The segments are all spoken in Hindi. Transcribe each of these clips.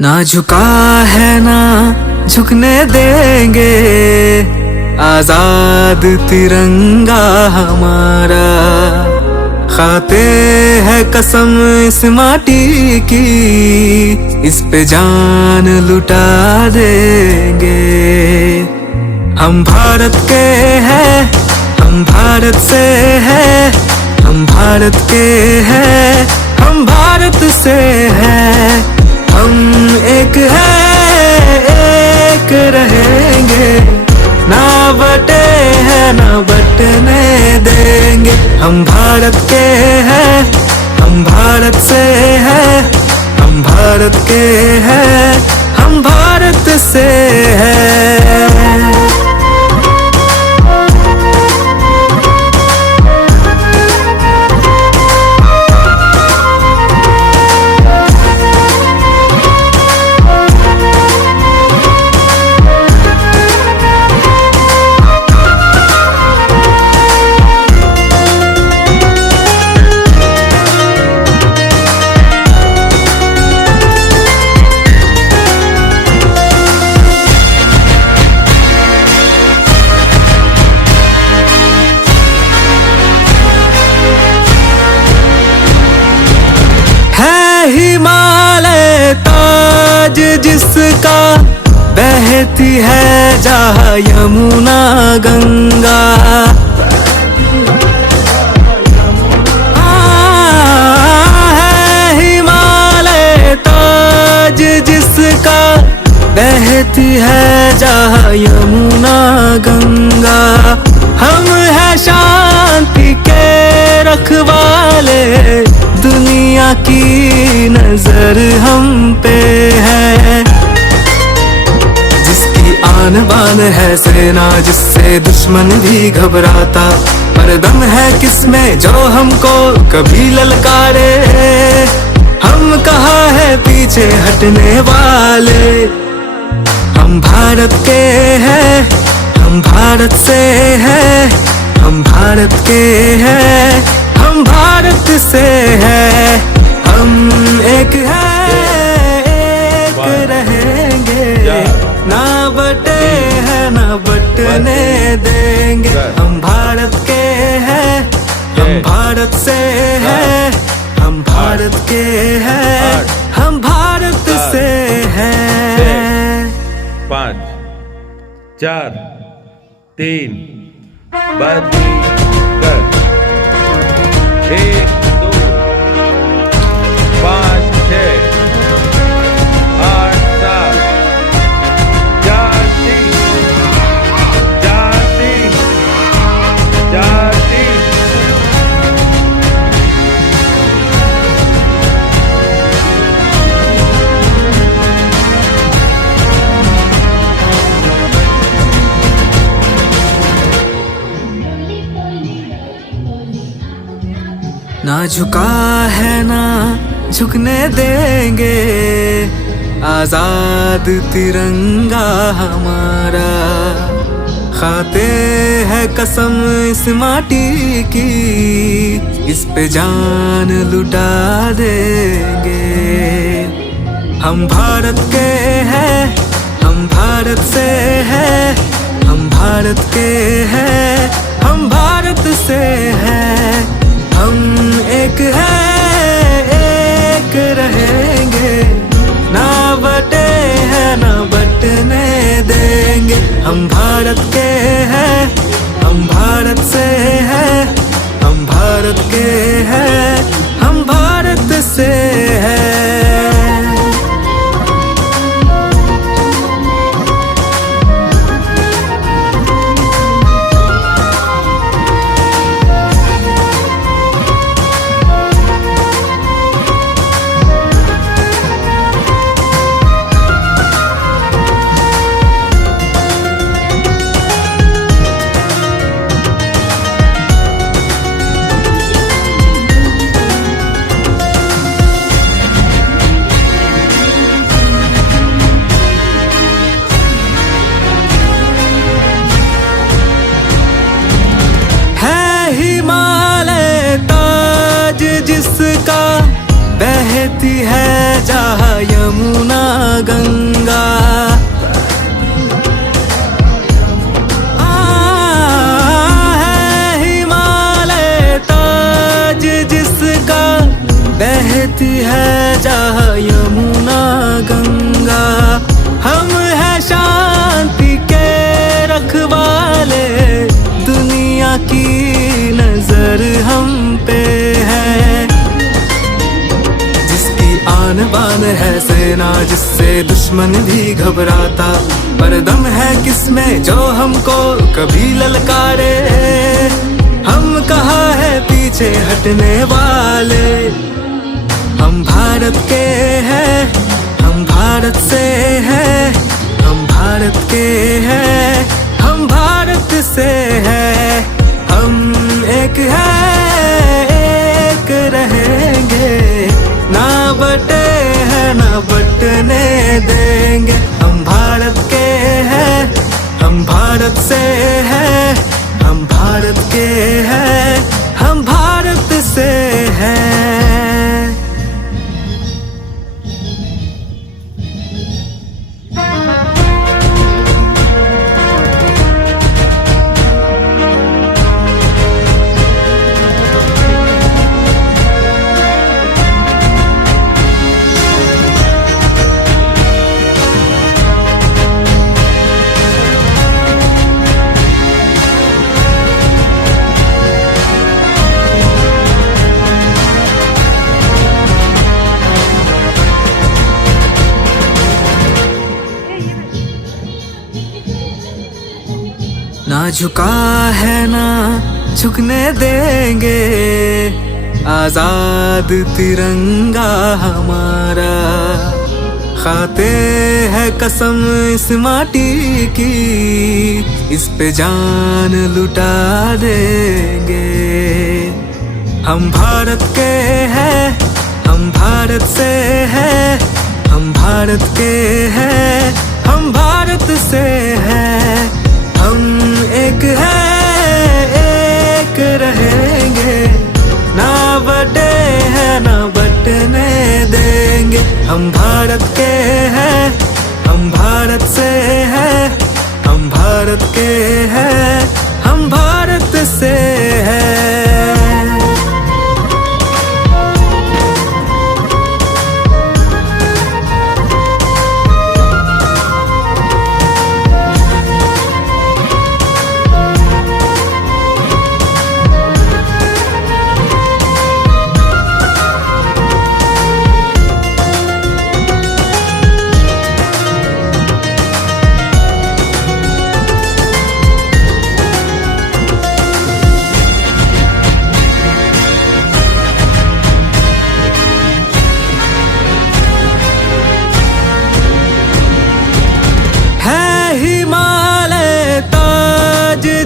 ना झुका है ना झुकने देंगे, आजाद तिरंगा हमारा। खाते हैं कसम इस माटी की, इस पे जान लुटा देंगे। हम भारत के हैं, हम भारत से हैं, हम भारत के हैं, हम भारत से हैं। हम एक हैं, एक रहेंगे, ना बटे हैं ना बटने देंगे। हम भारत के हैं, हम भारत से हैं, हम भारत के हैं, हम भारत से हैं। हिमालय ताज जिसका, बहती है जहाँ यमुना गंगा। है हिमालय ताज जिसका, बहती है जहाँ यमुना गंगा। हम हैं शांति के रखवाले, दुनिया की नजर हम पे है। जिसकी आन बान है सेना, जिससे दुश्मन भी घबराता। पर दम है किसमें जो हमको कभी ललकारे। हम कहाँ है पीछे हटने वाले। हम भारत के हैं, हम भारत से हैं, हम भारत के हैं, हम भारत से हैं। हम एक हैं, एक रहेंगे, ना बटे हैं ना बटने देंगे। हम भारत के हैं, हम भारत से हैं, हम भारत के हैं, हम भारत से हैं। 5 4 3 बाजी कर 1 2 5 6 8 7 4 3 4 3 4 3। ना झुका है ना झुकने देंगे, आजाद तिरंगा हमारा। खाते हैं कसम इस माटी की, इस पे जान लुटा देंगे। हम भारत के हैं, हम भारत से हैं, हम भारत के हैं, हम भारत से हैं। हम एक हैं, एक रहेंगे, ना बटे हैं ना बटने देंगे। हम भारत के हैं, हम भारत से हैं, हम भारत के हैं, हम भारत से हैं। जिसका, बहती है जहाँ यमुना गंगा। है हिमालय ताज जिसका, बहती है जहाँ यमुना गंगा। हम है शांति के रखवाले, दुनिया की नजर हम पे है। जिसकी आन बान है सेना, जिससे दुश्मन भी घबराता, पर दम है किसमें जो हमको कभी ललकारे। हम कहाँ है पीछे हटने वाले, हम भारत के हैं, हम भारत से हैं, हम भारत के हैं, हम भारत से हैं। हम एक हैं, एक रहेंगे, ना बटे हैं ना बटने देंगे। हम भारत के हैं, हम भारत से हैं, हम भारत के हैं, हम भारत से हैं। ना झुका है ना झुकने देंगे, आजाद तिरंगा हमारा। खाते हैं कसम इस माटी की, इस पे जान लुटा देंगे। हम भारत के हैं, हम भारत से हैं, हम भारत के हैं, हम भारत से हैं। हम एक हैं, एक रहेंगे, ना बटे हैं ना बटने देंगे। हम भारत के हैं, हम भारत से हैं, हम भारत के हैं, हम भारत से हैं।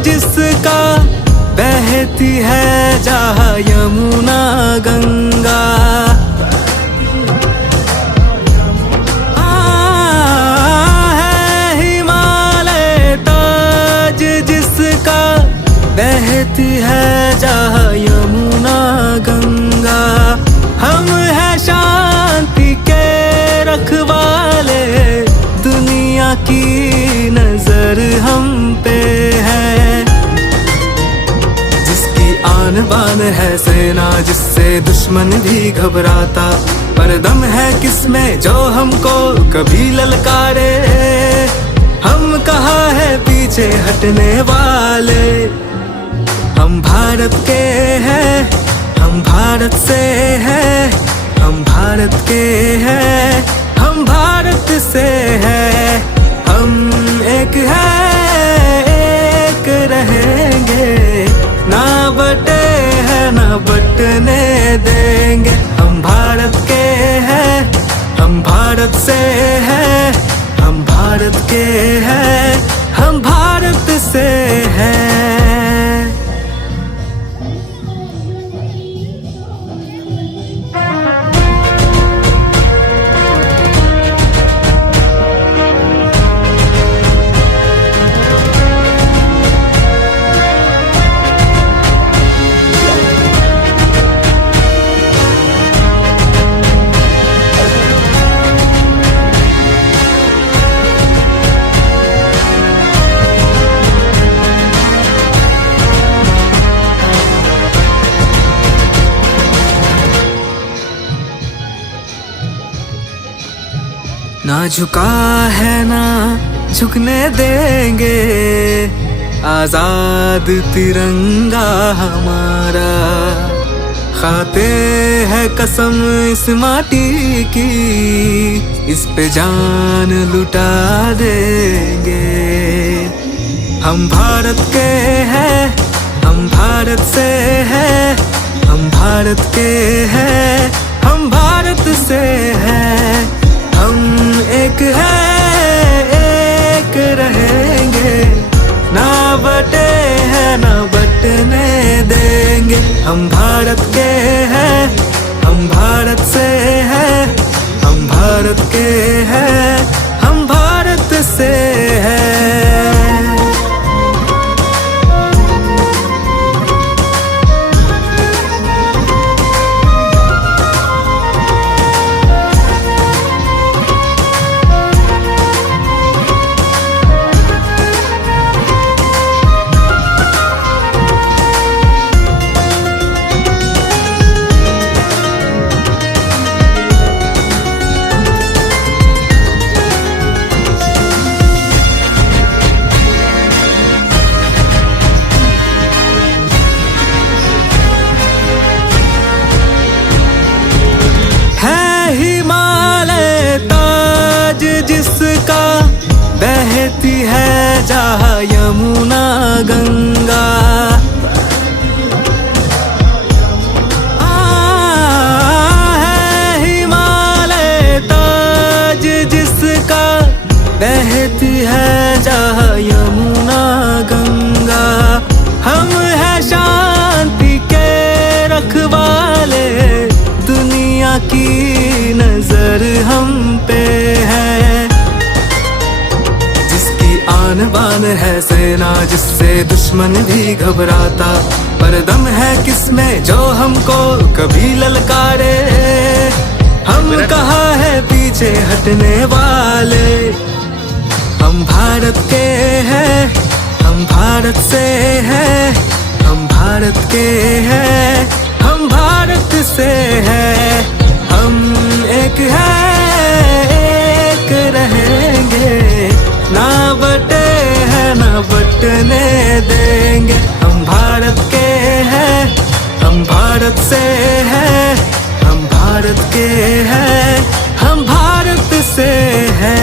जिसका, बहती है जहाँ यमुना गंगा। है हिमालय ताज जिसका, बहती है जहाँ यमुना गंगा। हम है शांति के रखवाले, दुनिया की नजर हम पे है। आन बान है सेना, जिससे दुश्मन भी घबराता, पर दम है किसमें जो हमको कभी ललकारे। हम कहाँ है पीछे हटने वाले, हम भारत के हैं, हम भारत से हैं, हम भारत के हैं, हम भारत से हैं। हम एक हैं, एक रहेंगे, ना बटे हैं ना बटने देंगे। हम भारत के हैं, हम भारत से हैं, हम भारत के हैं, हम भारत से हैं। ना झुका है ना झुकने देंगे, आजाद तिरंगा हमारा। खाते हैं कसम इस माटी की, इस पे जान लुटा देंगे। हम भारत के हैं, हम भारत से हैं, हम भारत के हैं, हम भारत से हैं। हम एक हैं, एक रहेंगे, ना बटे हैं ना बटने देंगे। हम भारत के हैं, हम भारत से हैं, हम भारत के हैं, हम भारत से हैं। हिमालय ताज जिसका, बहती है जहाँ यमुना गंगा। है हिमालय ताज जिसका, बहती है जहाँ यमुना गंगा। हम हैं शांति के रखवाले, दुनिया की नजर हम पे है। जिसकी आन बान है सेना, जिससे दुश्मन भी घबराता। पर दम है किसमें जो हमको कभी ललकारे। हम कहाँ है पीछे हटने वाले। हम भारत के हैं, हम भारत से हैं, हम भारत के हैं, हम भारत से हैं। हम एक हैं, एक रहेंगे, ना बटे हैं ना बटने देंगे। हम भारत के हैं, हम भारत से हैं, हम भारत के हैं, हम भारत से हैं।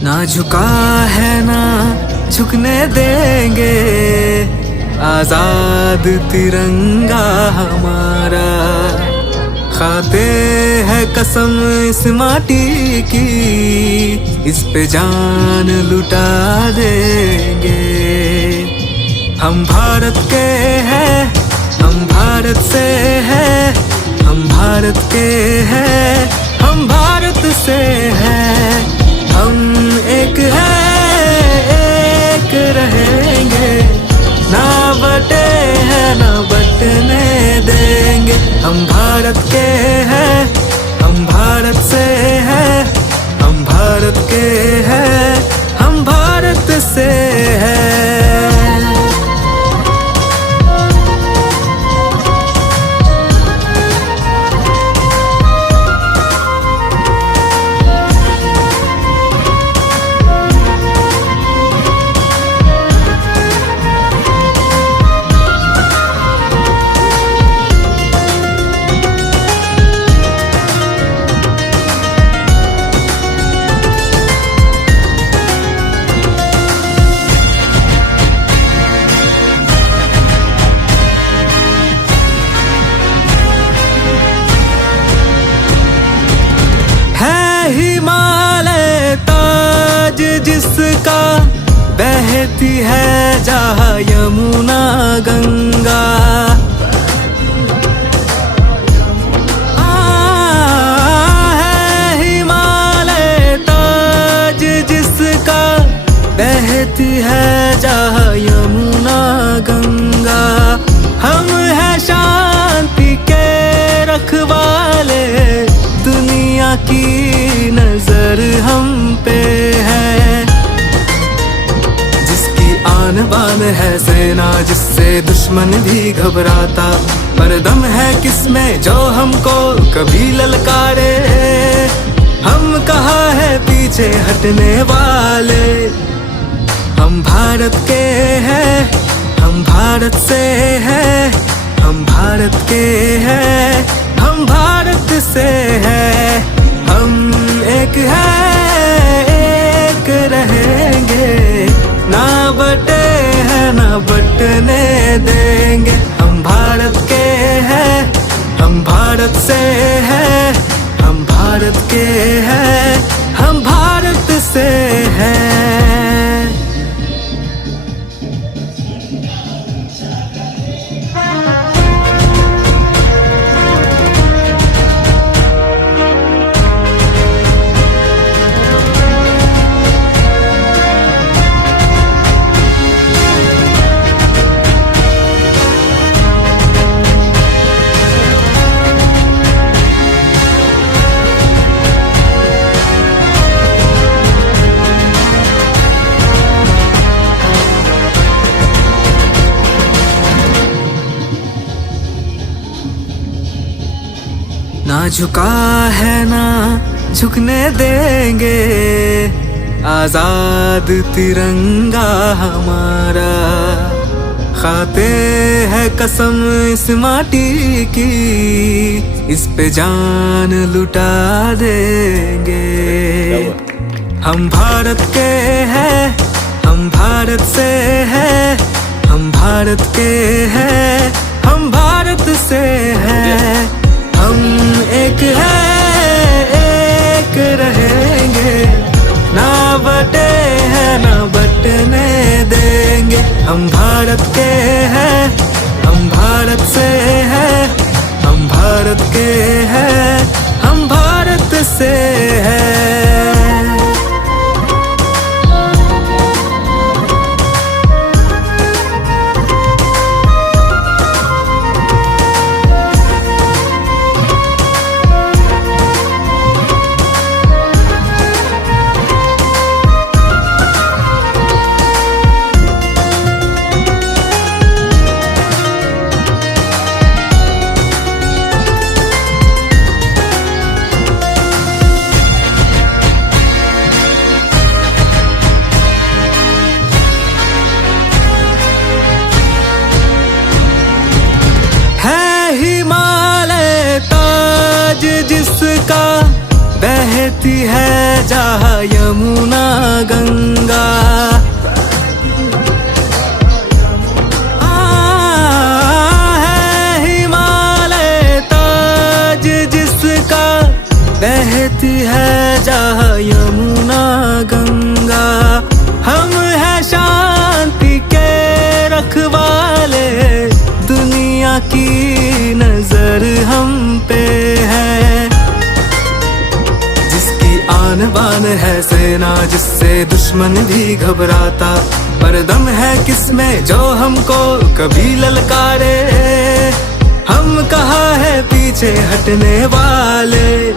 ना झुका है ना झुकने देंगे, आजाद तिरंगा हमारा। खाते हैं कसम इस माटी की, इस पे जान लुटा देंगे। हम भारत के हैं, हम भारत से हैं, हम भारत के हैं, हम भारत से हैं। हम एक हैं, एक रहेंगे, ना बटे हैं ना बटने देंगे। हम भारत के हैं, हम भारत से हैं, हम भारत के हैं, हम भारत से हैं। बहती है जहाँ यमुना गंगा। हम हैं शांति के रखवाले, दुनिया की नजर हम पे है। जिसकी आन बान है सेना, जिससे दुश्मन भी घबराता, पर दम है किसमें जो हमको कभी ललकारे। हम कहाँ है पीछे हटने वाले, हम भारत के हैं, हम भारत से हैं, हम भारत के हैं, हम भारत से हैं। हम एक हैं, एक रहेंगे, ना बटे हैं ना बटने देंगे। हम भारत के हैं, हम भारत से हैं, हम भारत के हैं, हम भारत से हैं। ना झुका है ना झुकने देंगे, आजाद तिरंगा हमारा। खाते हैं कसम इस माटी की, इस पे जान लुटा देंगे। हम भारत के हैं, हम भारत से हैं, हम भारत के हैं, हम भारत से हैं। हम एक हैं, एक रहेंगे, ना बटे हैं ना बटने देंगे। हम भारत के हैं, हम भारत से हैं, हम भारत के हैं, हम भारत से हैं। जिसका बहती है जहाँ यमुना गंगा। है हिमालय ताज जिसका, बहती है जहाँ यमुना गंगा। हम हैं शांति के रखवाले, दुनिया की नजर हम पे है। जिसकी आन बान है सेना, जिससे दुश्मन भी घबराता, पर दम है किसमें जो हमको कभी ललकारे। हम कहाँ है पीछे हटने वाले,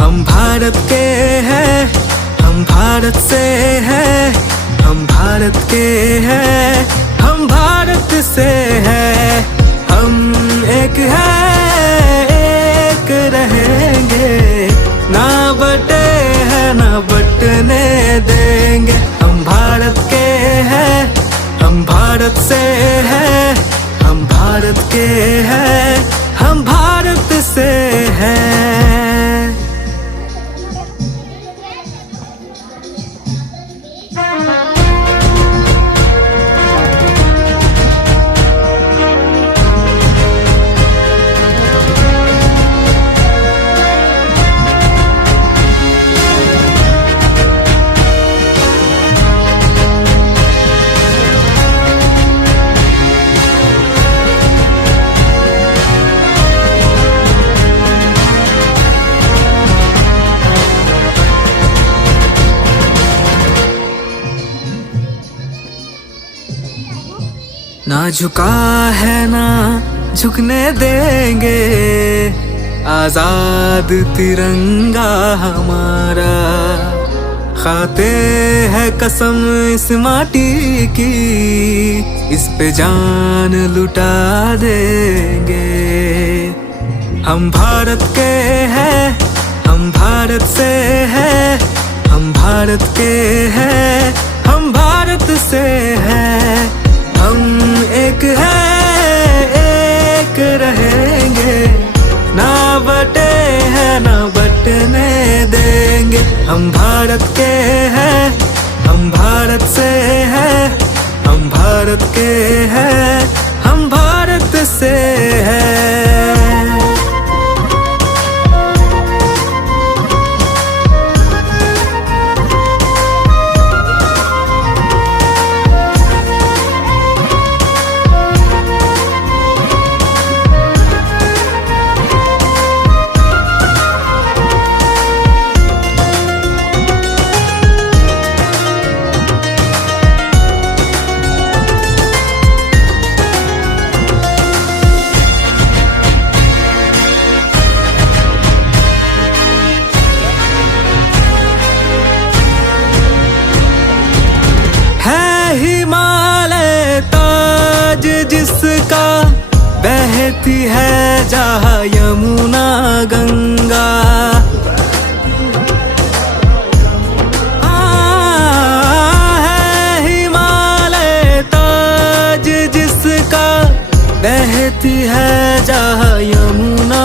हम भारत के हैं, हम भारत से हैं, हम भारत के हैं, हम भारत से हैं। हम एक हैं, एक रहेंगे, ना बटे हैं ना बटने देंगे। हम भारत के हैं, हम भारत से हैं, हम भारत के हैं, हम भारत से हैं। ना झुका है ना झुकने देंगे, आजाद तिरंगा हमारा। खाते हैं कसम इस माटी की, इस पे जान लुटा देंगे। हम भारत के हैं, हम भारत से हैं, हम भारत के हैं, हम भारत से हैं। हम एक हैं, एक रहेंगे, ना बटे हैं ना बटने देंगे। हम भारत के हैं, हम भारत से हैं, हम भारत के हैं, हम भारत से हैं। हिमालय ताज जिसका, बहती है जहाँ यमुना गंगा। है हिमालय ताज जिसका, बहती है जहाँ यमुना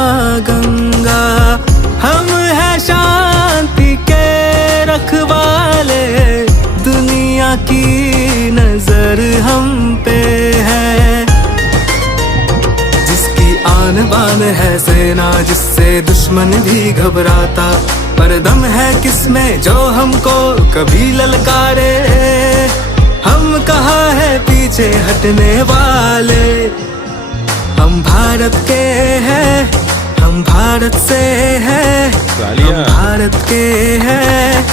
गंगा। हम हैं शांति के रखवाले, दुनिया की नजर हम पे है। जिसकी आन बान है सेना, जिससे दुश्मन भी घबराता। पर दम है किसमें जो हमको कभी ललकारे। हम कहाँ है पीछे हटने वाले। हम भारत के हैं, हम भारत से हैं, हम भारत के हैं,